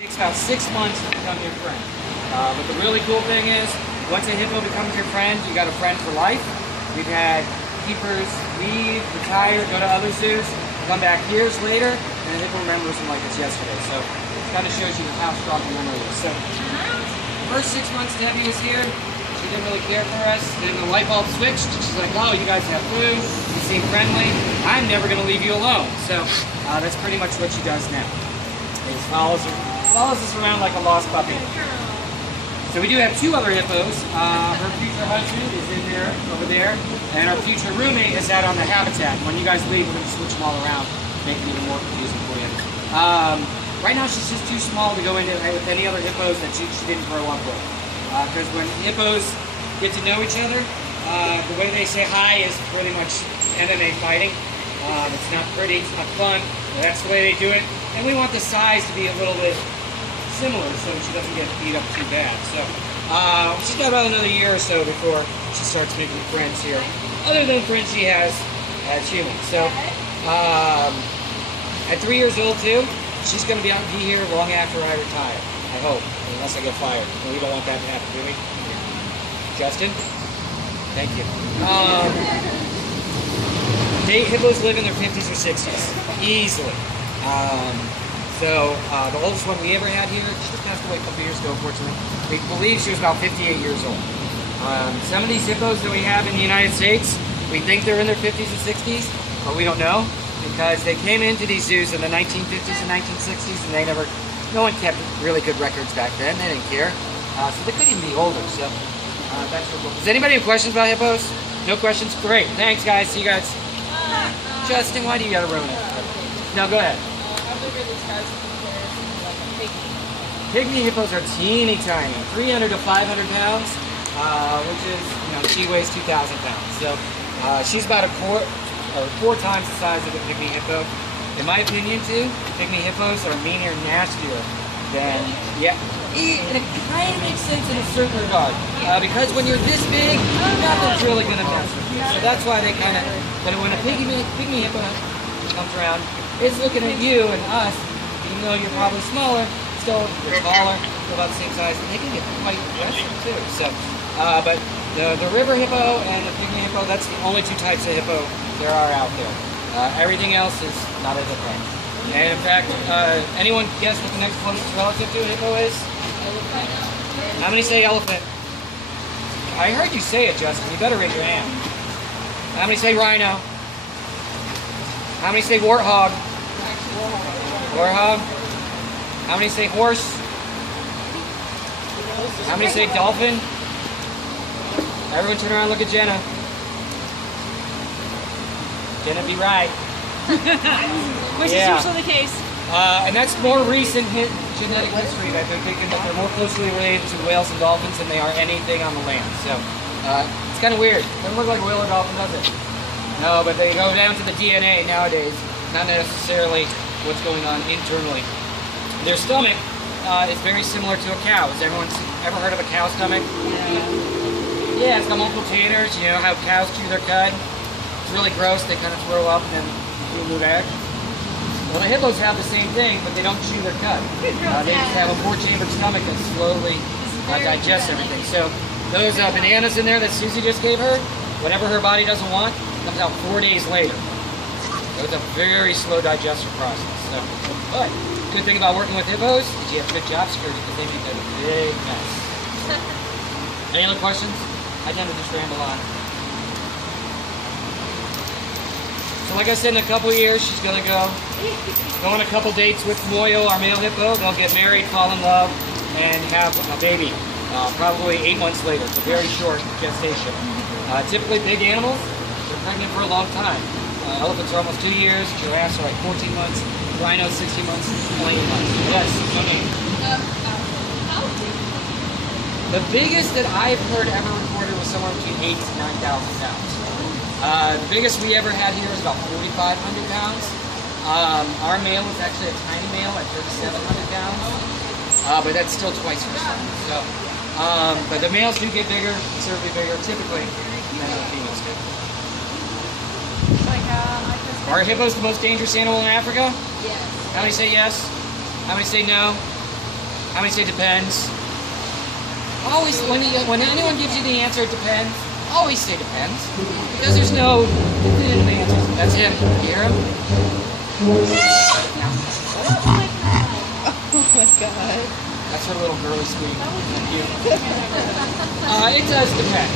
It takes about 6 months to become your friend. But the really cool thing is, once a hippo becomes your friend, you got a friend for life. We've had keepers leave, retire, go to other zoos, come back years later, and the hippo remembers them like it's yesterday. So it kind of shows you how strong the memory is. So the first 6 months Debbie was here, she didn't really care for us. Then the light bulb switched. She's like, oh, you guys have food, you seem friendly. I'm never going to leave you alone. So that's pretty much what she does now. She just follows us around like a lost puppy. So we do have 2 other hippos. Her future husband is in there, over there, and our future roommate is out on the habitat. When you guys leave, we're going to switch them all around, make it even more confusing for you. Right now, she's just too small to go into with any other hippos that she didn't grow up with. Because when hippos get to know each other, the way they say hi is pretty much MMA fighting. It's not pretty, it's not fun, but that's the way they do it. And we want the size to be a little bit similar so that she doesn't get beat up too bad. So she's got about another year or so before she starts making friends here, other than friends she has as humans. So at 3 years old too, she's going to be here long after I retire, I hope, unless I get fired. And we don't want that to happen, do we? Justin? Thank you. Hippos live in their 50s or 60s, easily. The oldest one we ever had here, she just passed away a couple years ago, unfortunately. We believe she was about 58 years old. Some of these hippos that we have in the United States, we think they're in their 50s and 60s, but we don't know because they came into these zoos in the 1950s and 1960s, and no one kept really good records back then. They didn't care, so they could even be older. So that's really cool. Does anybody have questions about hippos? No questions? Great. Thanks, guys. See you guys. Justin, why do you gotta ruin it? No, go ahead. Pygmy hippos are teeny tiny, 300 to 500 pounds, which is, she weighs 2,000 pounds. So she's about 4 times the size of a pygmy hippo. In my opinion, too, pygmy hippos are meaner and nastier than, and it kind of makes sense in a certain regard. Because when you're this big, nothing's really going to mess with you. So that's why they kind of, but when a pygmy hippo comes around, it's looking at you and us, even though you're probably smaller, still they're taller, they're about the same size, and they can get quite aggressive too. So, but the river hippo and the pygmy hippo, that's the only 2 types of hippo there are out there. Everything else is not a hippo. And in fact, anyone guess what the next closest relative to a hippo is? How many say elephant? I heard you say it, Justin. You better raise your hand. How many say rhino? How many say warthog? Warthog? How many say horse? How many say dolphin? Everyone turn around and look at Jenna. Jenna, be right. Which is usually the case. And that's more recent genetic history that they're thinking that they're more closely related to whales and dolphins than they are anything on the land. So it's kind of weird. Doesn't look like a whale or dolphin, does it? No, but they go down to the DNA nowadays, not necessarily what's going on internally. Their stomach is very similar to a cow. Has everyone ever heard of a cow stomach? Yeah, it's got multiple taters. You know how cows chew their cud? It's really gross. They kind of throw up and then move back. Well, the hippos have the same thing, but they don't chew their cud. They just have a 4-chambered stomach that slowly digests everything. So those bananas in there that Susie just gave her, whatever her body doesn't want, comes out 4 days later. So it's a very slow digestion process. So, but good thing about working with hippos is you have good job security because they make a big mess. Any other questions? I tend to just ramble on. So like I said, in a couple years, she's going to go on a couple dates with Moyo, our male hippo. They'll get married, fall in love, and have a baby. Probably 8 months later. It's a very short gestation. Typically big animals, they're pregnant for a long time. Elephants are almost 2 years, giraffes are like 14 months, rhinos 16 months, 20 months. Yes, no name. The biggest that I've heard ever recorded was somewhere between 8,000 to 9,000 pounds. The biggest we ever had here was about 4,500 pounds. Our male was actually a tiny male at 3,700 pounds, but that's still twice her size. So, but the males do get bigger, considerably bigger, typically, than the females do. Are hippos the most dangerous animal in Africa? Yes. How many say yes? How many say no? How many say depends? Always, when anyone gives you the answer, it depends, always say depends. Because there's no definitive answers. That's him. You hear him? Oh my god. That's her little girly squeak. It does depend.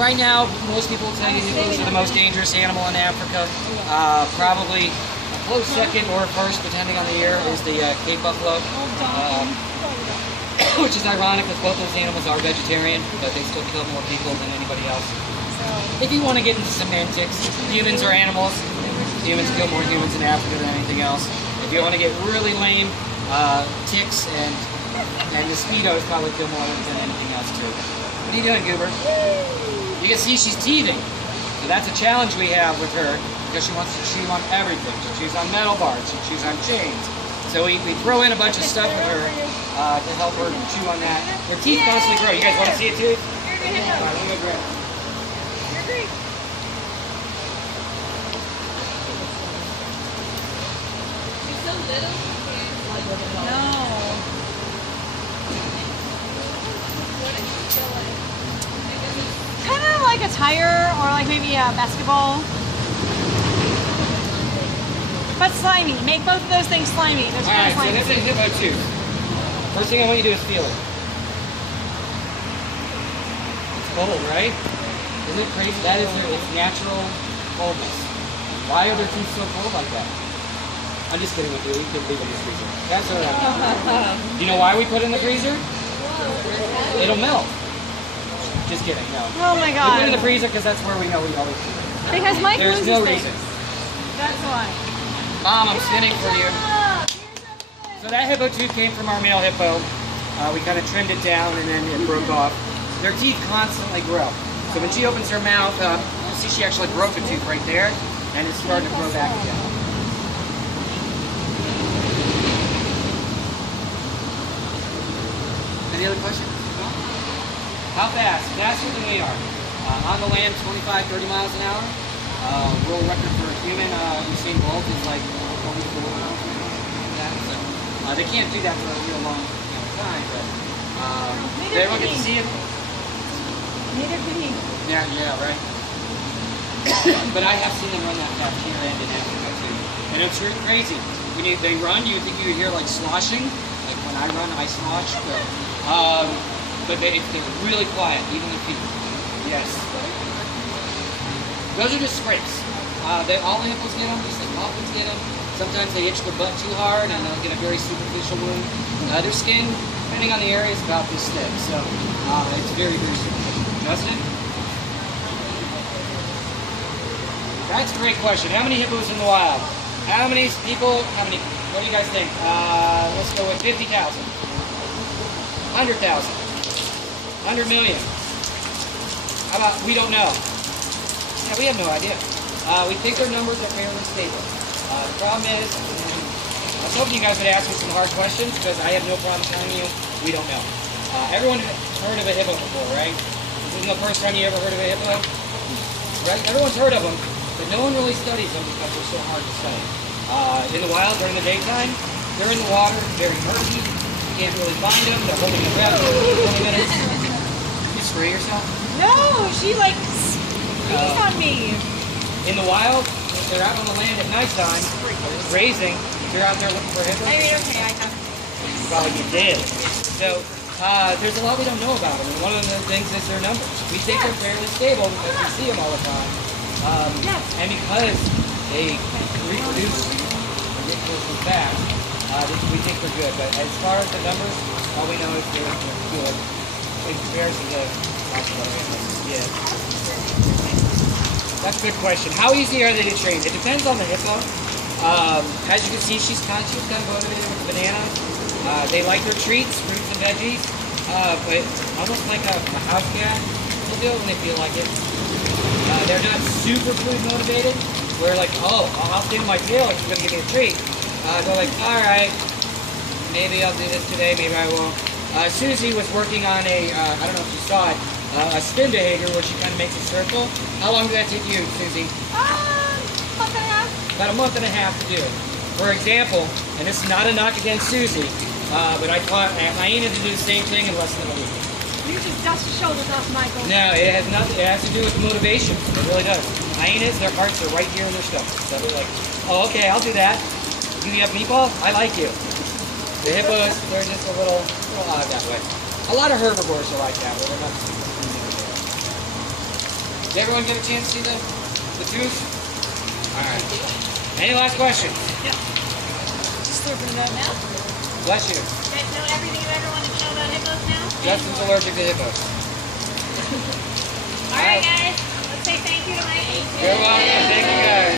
Right now, most people will tell you hippos are the most dangerous animal in Africa. Probably a close second or first, depending on the year, is the Cape buffalo. Which is ironic because both those animals are vegetarian, but they still kill more people than anybody else. If you want to get into semantics, humans are animals. Humans kill more humans in Africa than anything else. If you want to get really lame, ticks and mosquitoes probably kill more than anything else too. What are you doing, Goober? You can see she's teething. So that's a challenge we have with her because she wants to chew on everything. She chews on metal bars, she chews on chains. So we throw in a bunch of stuff with her to help her chew on that. Her teeth constantly grow. You guys want to see it too? All right, let me grab it. You're great. She's so little. No. Kind of like a tire or like maybe a basketball. But slimy. Make both of those things slimy. Those All right, so this is hippo tooth. First thing I want you to do is feel it. It's cold, right? Isn't it crazy? That is its natural coldness. Why are their teeth so cold like that? I'm just kidding with you. We could leave it in the freezer. That's all right. Do you know why we put it in the freezer? It'll melt. Just kidding, no. Oh my god. We put it in the freezer because that's where we know we always do it. Because Mike There's loses no things. reason. That's why. Mom, I'm spinning for you. So that hippo tooth came from our male hippo. We kind of trimmed it down and then it broke off. Their teeth constantly grow. So when she opens her mouth up, you'll see she actually broke a tooth right there and it's starting to grow back again. Any other questions? How fast? Faster than we are. On the land, 25, 30 miles an hour. World record for a human, Usain Bolt is like 44 miles an hour. So, they can't do that for a real long time, but everyone can see it. Neither can he. Yeah, right. But I have seen them run that fast here and in Africa too. And it's really crazy. When they run, you think you hear like sloshing. Like when I run, I slosh. But they're really quiet, even the feet. Yes. Those are just scrapes. All the hippos get them, just like dolphins get them. Sometimes they itch their butt too hard and they'll get a very superficial wound. Their skin, depending on the area, is about this thick. So it's very, very superficial. Justin? That's a great question. How many hippos in the wild? How many people, what do you guys think? Let's go with 50,000. 100,000. 100 million. How about, we don't know. Yeah, we have no idea. We think their numbers are fairly stable. The problem is, I was hoping you guys would ask me some hard questions because I have no problem telling you we don't know. Everyone has heard of a hippo before, right? This isn't the first time you ever heard of a hippo. Right? Everyone's heard of them, but no one really studies them because they're so hard to study. In the wild, during the daytime, they're in the water, very murky. You can't really find them. They're holding their breath for 20 minutes. You spray yourself? No, she like squeezed on me. In the wild, if they're out on the land at nighttime, grazing, they're out there looking for hippos. I mean, okay, I have. Well, you did. So, there's a lot we don't know about them, and one of the things is their numbers. We think they're fairly stable because we see them all the time. And because they reproduce ridiculously fast, we think they're good. But as far as the numbers, all we know is they're good in comparison to lots of other animals. Yeah. That's a good question. How easy are they to train? It depends on the hippo. As you can see, she's kind of motivated with the bananas. They like their treats, fruits and veggies, but almost like a house cat. They'll do it when they feel like it. They're not super food motivated. We're like, oh, I'll stand my tail if you're going to give me a treat. They're like, all right, maybe I'll do this today, maybe I won't. Susie was working on a, I don't know if you saw it, a spin behavior where she kind of makes a circle. How long did that take you, Susie? Month and a half. About a month and a half to do it. For example, and this is not a knock against Susie, But I taught hyenas to do the same thing in less than a week. You just dust your shoulders off, Michael. No, it has nothing. It has to do with motivation. It really does. Hyenas, their hearts are right here in their stomach. So they're like, oh, okay, I'll do that. You have meatball? I like you. The hippos, they're just a little odd that way. A lot of herbivores are like that, but they're not. Did everyone get a chance to see the tooth? All right. Any last questions? Yep. Slurping it out now. Bless you. You guys know everything you ever wanted to know about hippos now? Justin's allergic to hippos. All right, guys. Let's say thank you to Mike. You're welcome. Thank you, guys.